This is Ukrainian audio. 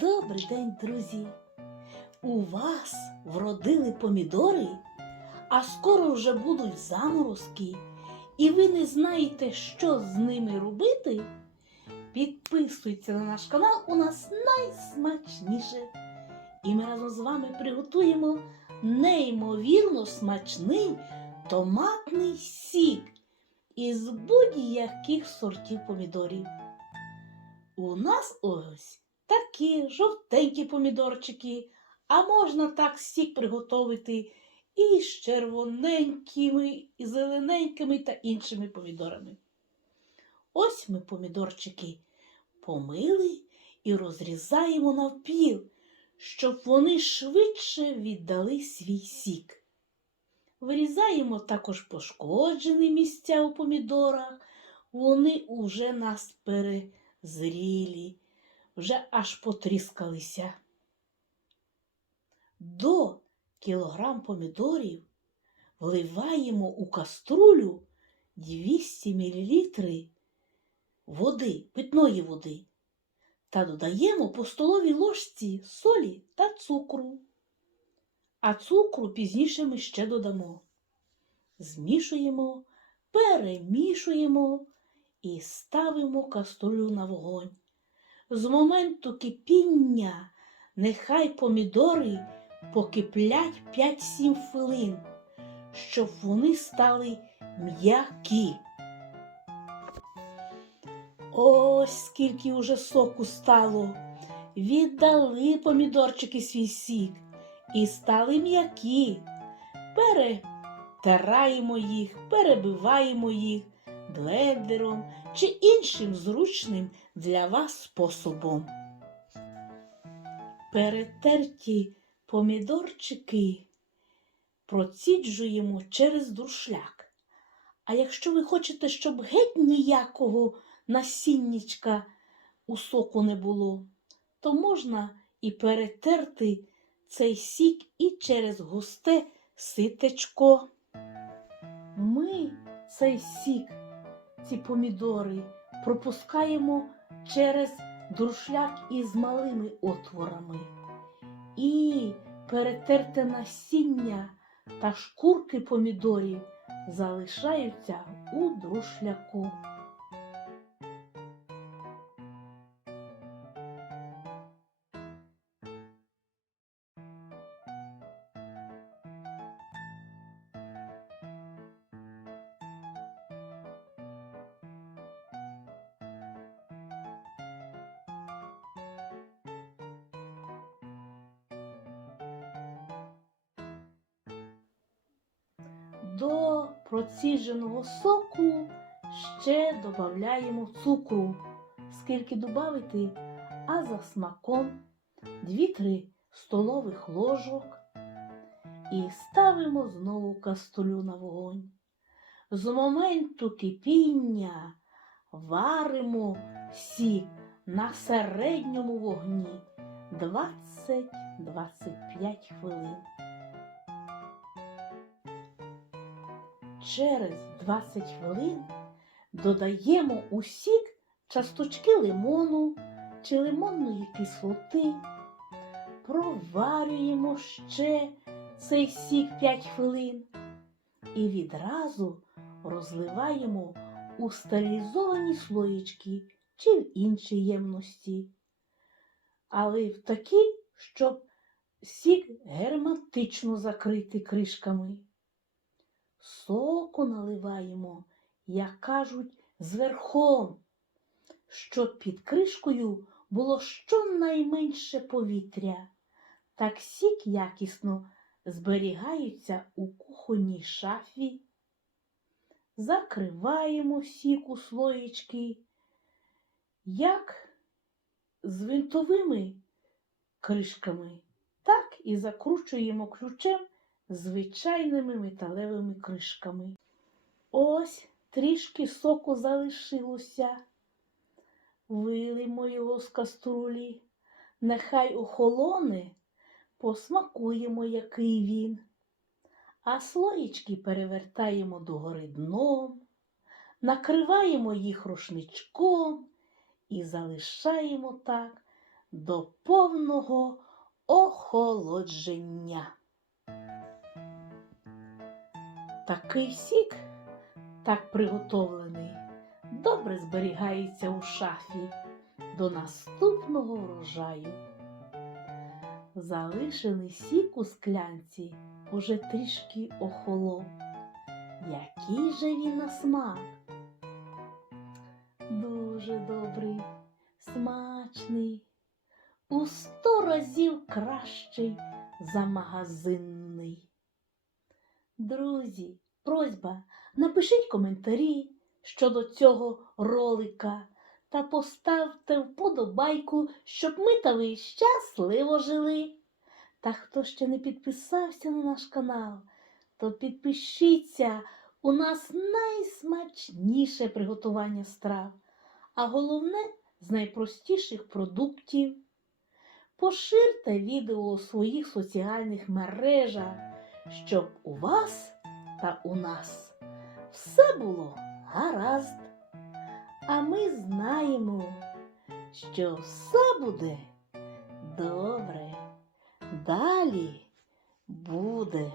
Добрий день, друзі! У вас вродили помідори, а скоро вже будуть заморозки, і ви не знаєте, що з ними робити? Підписуйтесь на наш канал, у нас найсмачніше. І ми разом з вами приготуємо неймовірно смачний томатний сік із будь-яких сортів помідорів. У нас ось такі жовтенькі помідорчики, а можна так сік приготувати і з червоненькими, і зелененькими та іншими помідорами. Ось ми помідорчики помили і розрізаємо навпіл, щоб вони швидше віддали свій сік. Вирізаємо також пошкоджені місця у помідорах, вони уже нас перезрілі, вже аж потріскалися. До кілограм помідорів вливаємо у каструлю 200 мл води, питної води та додаємо по столовій ложці солі та цукру. А цукру пізніше ми ще додамо. Змішуємо, перемішуємо і ставимо каструлю на вогонь. З моменту кипіння нехай помідори покиплять 5-7 хвилин, щоб вони стали м'які. Ось скільки уже соку стало. Віддали помідорчики свій сік і стали м'які. Перетираємо їх, перебиваємо їх блендером чи іншим зручним для вас способом. Перетерті помідорчики проціджуємо через друшляк. А якщо ви хочете, щоб геть ніякого насіннячка у соку не було, то можна і перетерти цей сік і через густе ситечко. Ми цей сік, ці помідори, пропускаємо через друшляк із малими отворами. І перетерте насіння та шкурки помідорів залишаються у друшляку. До проціженого соку ще додаємо цукру. Скільки додати, а за смаком 2-3 столових ложок. І ставимо знову каструлю на вогонь. З моменту кипіння варимо сік на середньому вогні 20-25 хвилин. Через 20 хвилин додаємо у часточки лимону чи лимонної кислоти, проварюємо ще цей сік 5 хвилин і відразу розливаємо у стерилізовані слоєчки чи в інші ємності, але в такі, щоб сік герметично закрити кришками. Соку наливаємо, як кажуть, зверхом, щоб під кришкою було щонайменше повітря. Так сік якісно зберігається у кухонній шафі. Закриваємо сік у слоєчки, як з винтовими кришками, так і закручуємо ключем звичайними металевими кришками. Ось трішки соку залишилося. Вилимо його з каструлі, нехай охолоне, посмакуємо, який він. А слоїчки перевертаємо догори дном, накриваємо їх рушничком і залишаємо так до повного охолодження. Такий сік, так приготовлений, добре зберігається у шафі до наступного врожаю. Залишений сік у склянці уже трішки охолов. Який же він на смак? Дуже добрий, смачний, у сто разів кращий за магазинний. Друзі, просьба, напишіть коментарі щодо цього ролика та поставте вподобайку, щоб ми та ви щасливо жили. Та хто ще не підписався на наш канал, то підпишіться. У нас найсмачніше приготування страв, а головне з найпростіших продуктів. Поширте відео у своїх соціальних мережах, щоб у вас та у нас все було гаразд. А ми знаємо, що все буде добре. Далі буде